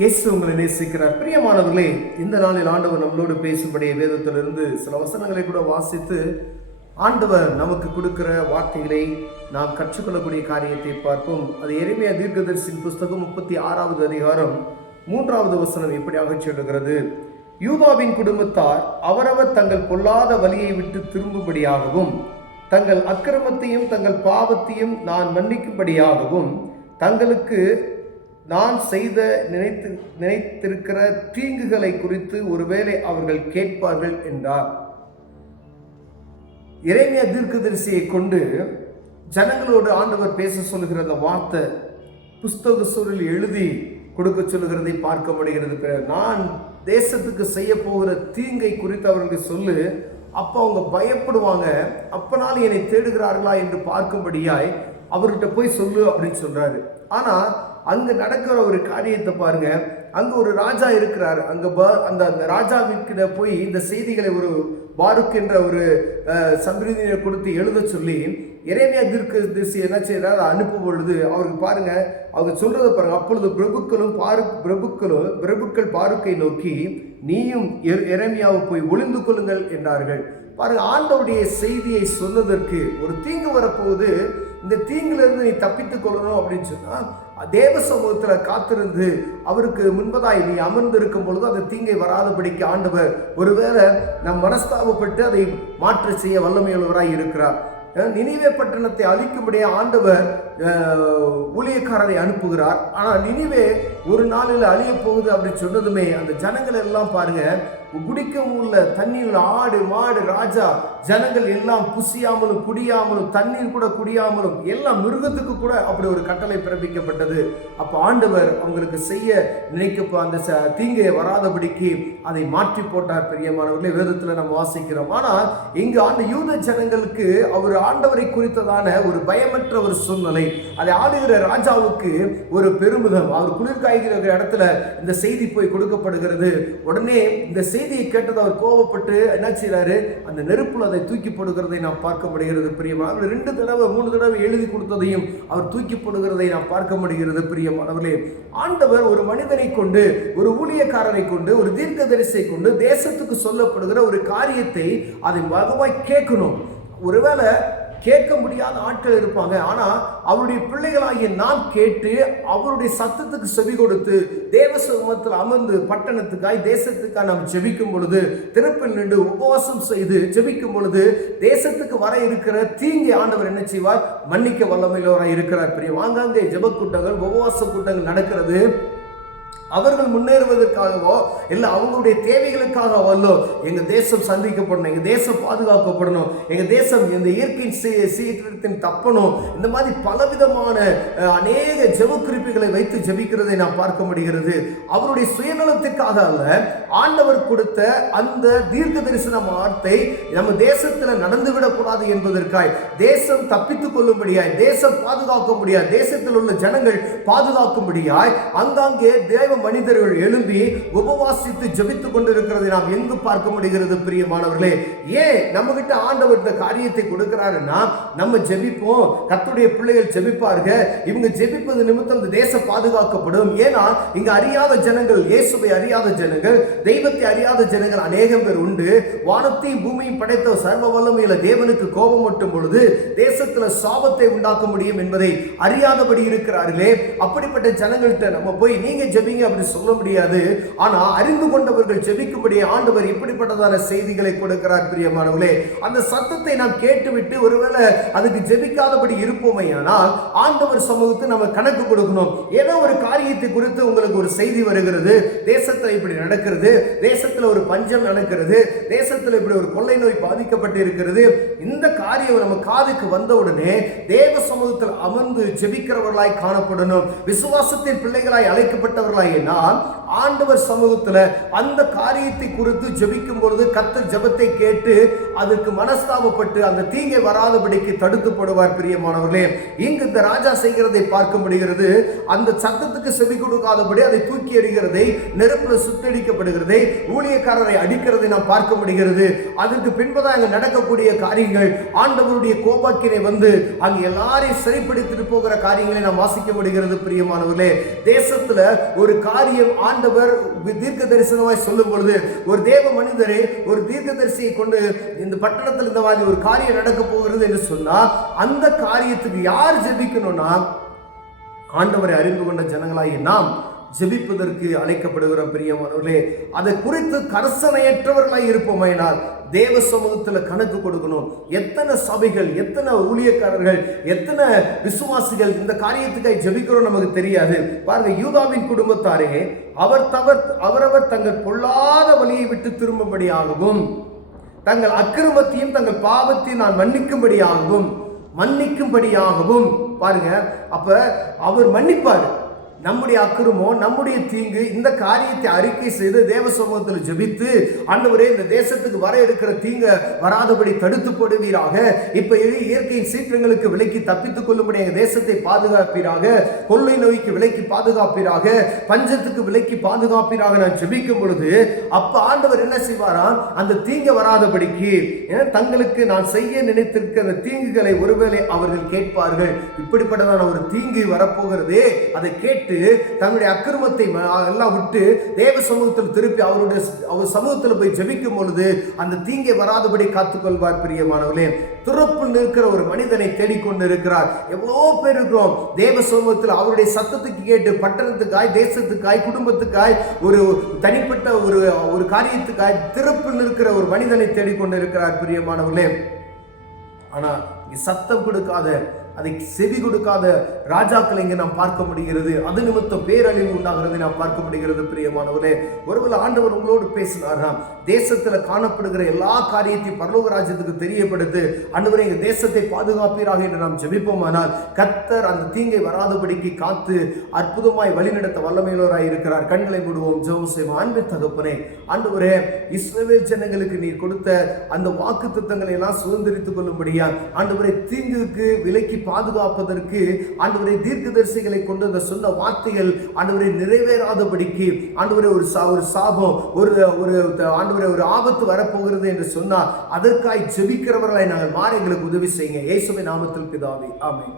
இயேசு உங்களை நேசிக்கிறார். பிரியமானவர்களே, இந்த நாளில் ஆண்டவர் நம்மளோடு பேசும்படிய வேதத்திலிருந்து சில வசனங்களை கூட வாசித்து ஆண்டவர் நமக்கு கொடுக்கிற வார்த்தைகளை நாம் கற்றுக்கொள்ளக்கூடிய காரியத்தை பார்ப்போம். அது எரேமியா தீர்க்கதரிசியின் புஸ்தகம் 36வது அதிகாரம் 3வது வசனம் இப்படியாக சொல்லுகிறது: யூதாவின் குடும்பத்தார் அவரவர் தங்கள் பொல்லாத வழியை விட்டு திரும்பும்படியாகவும், தங்கள் அக்கிரமத்தையும் தங்கள் பாவத்தையும் நான் மன்னிக்கும்படியாகவும், தங்களுக்கு நான் செய்த நினைத்திருக்கிற தீங்குகளை குறித்து ஒருவேளை அவர்கள் கேட்பார்கள் என்றார். எரேமியா தீர்க்கதரிசியை கொண்டு ஜனங்களோடு ஆண்டவர் பேச சொல்லுகிற அந்த வார்த்தை புஸ்தக சூழலில் எழுதி கொடுக்க சொல்லுகிறதை பார்க்க முடிகிறது. நான் தேசத்துக்கு செய்ய போகிற தீங்கை குறித்து அவர்களுக்கு சொல்லு, அப்போ அவங்க பயப்படுவாங்க. அப்பனாலும் என்னை தேடுகிறார்களா என்று பார்க்கும்படியாய் அவர்கிட்ட போய் சொல்லு அப்படின்னு சொல்றாரு. ஆனா அங்க நடக்கிற ஒரு காரியத்தை பாருங்க. அங்க ஒரு ராஜா இருக்கிறார். அங்க அந்த ராஜாவிற்கு போய் இந்த செய்திகளை ஒரு பாருக் என்ற ஒரு சம்பிரதியை கொடுத்து எழுத சொல்லி எரேமியா தீர்க்கதரிசி என்ன செய்யறாரு, அனுப்பும் பொழுது அவருக்கு பாருங்க, அவங்க சொல்றதை பாருங்க. அப்பொழுது பிரபுக்கள் பாருக்கை நோக்கி, நீயும் எரேமியாவை போய் ஒளிந்து கொள்ளுங்கள் என்றார்கள். பாருங்க, ஆண்டவருடைய செய்தியை சொன்னதற்கு ஒரு தீங்கு வரப்போகுது, இந்த தீங்கிலிருந்து நீ தப்பித்துக் கொள்ளணும் அப்படின்னு சொன்னா தேவ சமூகத்தில் காத்திருந்து அவருக்கு முன்பதாய் நீ அமர்ந்திருக்கும் பொழுது அந்த தீங்கை வராதபடிக்கு ஆண்டவர் ஒருவேளை நம் மனஸ்தாபப்பட்டு அதை மாற்ற செய்ய வல்லமையுள்ளவராய் இருக்கிறார். நினிவே பட்டணத்தை அழிக்கும்படியே ஆண்டவர் ஊழியக்காரரை அனுப்புகிறார். ஆனால் நினிவே ஒரு நாளில் அழிய போகுது அப்படின்னு சொன்னதுமே அந்த ஜனங்கள் எல்லாம் பாருங்க, குடிக்கவும் உள்ள தண்ணீர் ஆடு மாடு ராஜா ஜனங்கள் எல்லாம் புசியாமலும் குடியாமலும் தண்ணீர் கூட குடியாமலும் எல்லாம் மிருகத்துக்கு கூட அப்படி ஒரு கட்டளை பிறப்பிக்கப்பட்டது. அப்ப ஆண்டவர் அவங்களுக்கு செய்ய நினைக்க அந்த தீங்கை வராதபடிக்கு அதை மாற்றி போட்டார். பிரியமானவர்களே, வேதத்துல நம்ம வாசிக்கிறோம். ஆனால் இங்கு அந்த யூத ஜனங்களுக்கு அவர் ஆண்டவரை குறித்ததான ஒரு பயமற்ற ஒரு சூழ்நிலை, அதை ஆளுகிற ராஜாவுக்கு ஒரு பெருமிதம். அவர் குளிர்காய்கிற இடத்துல இந்த செய்தி போய் கொடுக்கப்படுகிறது. உடனே இந்த செய்தியை கேட்டது அவர் கோபப்பட்டு என்ன செய்யறாரு, அந்த நெருப்புல அதை தூக்கி போடுகிறதை நாம் பார்க்க முடிகிறது. பிரியமானவர்களே, 2 தடவை 3 தடவை எழுதி கொடுத்ததையும் அவர் தூக்கி போடுகிறதை நாம் பார்க்க முடிகிறது. பிரியமானவர்களே, ஆண்டவர் ஒரு மனிதனை கொண்டு, ஒரு ஊழியக்காரரை கொண்டு, ஒரு தீர்க்கதரிசியை கொண்டு தேசத்துக்கு சொல்லப்படுகிற ஒரு காரியத்தை அதை வகவாய் கேட்கணும். ஒருவேளை கேட்க முடியாத ஆட்கள் இருப்பாங்க. ஆனா அவருடைய பிள்ளைகளாகிய நாம் கேட்டு அவருடைய சத்தத்துக்கு செவி கொடுத்து தேவ சமூகத்தில் அமர்ந்து பட்டணத்துக்காய் தேசத்துக்காய் நாம் ஜெபிக்கும் பொழுது, திறப்பில் நின்று உபவாசம் செய்து ஜெபிக்கும் பொழுது தேசத்துக்கு வர இருக்கிற தீங்கை ஆண்டவர் என்ன செய்வார், மன்னிக்க வல்லமையுள்ளவராய் இருக்கிறார். பிரியம், ஆங்காங்கே ஜெப கூட்டங்கள் உபவாச கூட்டங்கள் நடக்கிறது. அவர்கள் முன்னேறுவதற்காகவோ இல்லை அவங்களுடைய தேவைகளுக்காகவோ அல்ல. எங்க தேசம் சந்திக்கப்படணும், எங்க தேசம் பாதுகாக்கப்படணும், எங்க தேசம் இந்த இயற்கை சீற்றத்தின் தப்பணும், இந்த மாதிரி பலவிதமான அநேக ஜெப குறிப்புகளை வைத்து ஜெபிக்கிறதை நாம் பார்க்க முடிகிறது. அவருடைய சுயநலத்திற்காக அல்ல, ஆண்டவர் கொடுத்த அந்த தீர்க்க தரிசன வார்த்தை நம்ம தேசத்தில் நடந்துவிடக்கூடாது என்பதற்காய், தேசம் தப்பித்துக் கொள்ளும்படியாய், தேசம் பாதுகாக்க முடியாது, தேசத்தில் உள்ள ஜனங்கள் பாதுகாக்கும்படியாய் அங்காங்கே தேவ மனிதர்கள் எழும்பி உபவாசித்து ஜெபித்துக் கொண்டிருக்கிறதை நாம் எங்கு பார்க்க முடிகிறது. பிரியமானவர்களே, ஏன் நம்ம கிட்ட ஆண்டவர் இந்த காரியத்தை கொடுக்கிறாருன்னா நம்ம ஜெபிப்போம், கர்த்தருடைய பிள்ளைகள் ஜெபிப்பார்கள். இவங்க ஜெபிப்பது நிமித்தம் இந்த தேசம் பாதுகாக்கப்படும். ஏன்னா இங்க அறியாத ஜனங்கள், இயேசுவை அறியாத ஜனங்கள், தெய்வத்தை அறியாத ஜனங்கள் அநேகம் பேர் உண்டு. வானத்தையும் பூமியும் படைத்த சர்வ வல்லமையுள்ள தேவனுக்கு கோபம் மட்டும் பொழுது தேசத்துல சாபத்தை உண்டாக்க முடியும் என்பதை அறியாதபடி இருக்கிறார்களே. அப்படிப்பட்ட ஜனங்கள்கிட்ட நம்ம போய் நீங்க ஜெபிங்க அப்படி சொல்ல முடியாது. ஆனா அறிந்து கொண்டவர்கள் ஜெபிக்கும்படி ஆண்டவர் இப்படிப்பட்டதான செய்திகளை கொடுக்கிறார். பிரியமானவர்களே, அந்த சத்தத்தை நாம் கேட்டுவிட்டு ஒருவேளை அதுக்கு ஜெபிக்காதபடி இருப்போமே, ஆனால் ஆண்டவர் சமூகத்தை நம்ம கணக்கு கொடுக்கணும். ஏதோ ஒரு காரியத்தை குறித்து உங்களுக்கு ஒரு செய்தி வருகிறது, தேசத்துல இப்படி நடக்கிறது, தேசத்துல ஒரு பஞ்சம் நடக்கிறது, தேசத்துல இப்படி ஒரு கொள்ளை நோய் பாதிக்கப்பட்டு இருக்கிறது. இந்த காரியம் நம்ம காதுக்கு வந்தவுடனே தேவ சமூகத்தில் அமர்ந்து ஜெபிக்கிறவர்களாய் காணப்படணும். விசுவாசத்தின் பிள்ளைகளாய் அழைக்கப்பட்டவர்களாய் நான் ஆண்டவர் சமூகத்தில் அந்த காரியத்தை குறித்து ஜெபிக்கும் பொழுது கர்த்தர் ஜெபத்தை கேட்டு அதுக்கு மனஸ்தாபப்பட்டு அந்த தீங்கை வராதபடிக்கு தடுத்து போடுவார். பிரியமானவர்களே, இங்கு இந்த ராஜா செய்கிறதை பார்க்க முடிகிறது. அந்த சத்தத்துக்கு செவி கொடுக்காதபடி அதை தூக்கி எறிகிறதை, நெருப்புல சுட்டடிக்கப்படுகிறதை, ஊழியக்காரரை அடிக்கிறதை நாம் பார்க்க முடிகிறது. அதற்கு பின்பதாக அங்கு நடக்கக்கூடிய காரியங்கள், ஆண்டவருடைய கோபாக்கினை வந்து அங்கு எல்லாரையும் சரிப்படுத்திட்டு போகிற காரியங்களை நாம் வாசிக்க முடிகிறது. பிரியமானவர்களே, தேசத்துல ஒரு காரியம் ஆண்டவர் தீர்க்க தரிசனமாய் சொல்லும் பொழுது, ஒரு தேவ மனிதரை, ஒரு தீர்க்கதரிசியை கொண்டு இந்த பட்டணத்தில் இந்த மாதிரி ஒரு காரியம் நடக்க போகிறது என்று சொன்னா, அந்த காரியத்துக்கு யார் ஜெபிக்கணும்னா ஆண்டவரை அறிந்து கொண்ட ஜனங்களாகி நாம் ஜெபிப்பதற்கு அழைக்கப்படுகிறோம். பிரியமானவர்களே, அதை குறித்து கரசனையற்றவர்களாய் இருப்போமையினால் தேவ சமூகத்தில் கணக்கு கொடுக்கணும். எத்தனை சபைகள், எத்தனை ஊழியக்காரர்கள், எத்தனை விசுவாசிகள் இந்த காரியத்துக்காக ஜெபிக்கிறோம் நமக்கு தெரியாது. பாருங்க, யூதாவின் குடும்பத்தாரே அவரவர் தங்கள் பொல்லாத வழியை விட்டு திரும்பும்படியாகவும், தங்கள் அக்கிரமத்தையும் தங்கள் பாவத்தையும் நான் மன்னிக்கும்படியாகவும் பாருங்க. அப்ப அவர் மன்னிப்பார் நம்முடைய அக்கிரமம், நம்முடைய தீங்கு. இந்த காரியத்தை அறிக்கை செய்து தேவ சமூகத்தில் ஜெபித்து, ஆண்டவரே இந்த தேசத்துக்கு வர இருக்கிற தீங்க வராதபடி தடுத்து போடுவீராக, இப்ப இயற்கையின் சீற்றங்களுக்கு விலக்கி தப்பித்துக் கொள்ளும்படி எங்க தேசத்தை பாதுகாப்பீராக, கொள்ளை நோய்க்கு விலக்கி பாதுகாப்பீராக, பஞ்சத்துக்கு விலக்கி பாதுகாப்பீராக நான் ஜெபிக்கும் பொழுது, அப்ப ஆண்டவர் என்ன செய்வாராம், அந்த தீங்க வராதபடிக்கு தங்களுக்கு நான் செய்ய நினைத்திருக்கிற அந்த தீங்குகளை ஒருவேளை அவர்கள் கேட்பார்கள். இப்படிப்பட்டதான ஒரு தீங்கு வரப்போகிறதே, அதை கேட்டு தங்களுடைய அக்கிரமத்தை எல்லாம் விட்டு தேவ சமூகத்தில் திருப்பி அவர் சமூகத்தில் போய் ஜெபிக்கும் பொழுது அந்த தீங்கை வராதபடி காத்துக்கொள்வார். பிரியமானவர்களே, திறப்பில் நிற்கிற ஒரு மனிதனை தேடிக்கொண்டு இருக்கிறார். எவ்வளோ பேர் இருக்கிறோம் தேவ சமூகத்தில் அவருடைய சத்தத்துக்கு கேட்டு பட்டணத்துக்காய், தேசத்துக்காய், குடும்பத்துக்காய், ஒரு தனிப்பட்ட ஒரு காரியத்துக்காய் திறப்பில் நிற்கிற ஒரு மனிதனை தேடிக்கொண்டு இருக்கிறார். பிரியமானவர்களே, ஆனா சத்தம் கொடுக்காத, அதை செவி கொடுக்காத ராஜாக்களை இங்கே நாம் பார்க்க முடிகிறது. அது நிமித்தம் பேரழிவு உண்டாகிறதை நாம் பார்க்க முடிகிறது. பிரியமானவரே, ஒருவேளை ஆண்டவர் உங்களோடு பேசினாராம், தேசத்தில் காணப்படுகிற எல்லா காரியத்தையும் பரலோக ராஜ்யத்துக்கு தெரியப்படுத்து, ஆண்டவரே எங்கள் தேசத்தை பாதுகாப்பீராக என்று நாம் ஜெபிப்போமானால் கர்த்தர் அந்த தீங்கை வராதபடிக்கு காத்து அற்புதமாய் வழிநடத்த வல்லமையுள்ளவராய் இருக்கிறார். கண்களை மூடுவோம், ஜெபம் செய்வோம். அன்பின் தகப்பனே, ஆண்டவரே இஸ்ரவேல் ஜனங்களுக்கு நீர் கொடுத்த அந்த வாக்கு தத்தங்களை எல்லாம் சுதந்திரித்துக் கொள்ளும்படியா, ஆண்டவரே தீங்குக்கு விலக்கி பாதுகாப்பதற்கு ஆண்டவரே தீர்க்கதரிசிகளை கொண்டு அந்த சொன்ன வார்த்தைகள் ஆண்டவரே நிறைவேறாதபடிக்கு, ஆண்டவரே ஒரு சாபம், ஆண்டவரே ஒரு ஆபத்து வரப்போகிறது என்று சொன்னால் அதற்காய் ஜெபிக்கிறவர்களை நாங்கள் மாற எங்களுக்கு உதவி செய்யுங்க. இயேசுவின் நாமத்தில் பிதாவே, ஆமென்.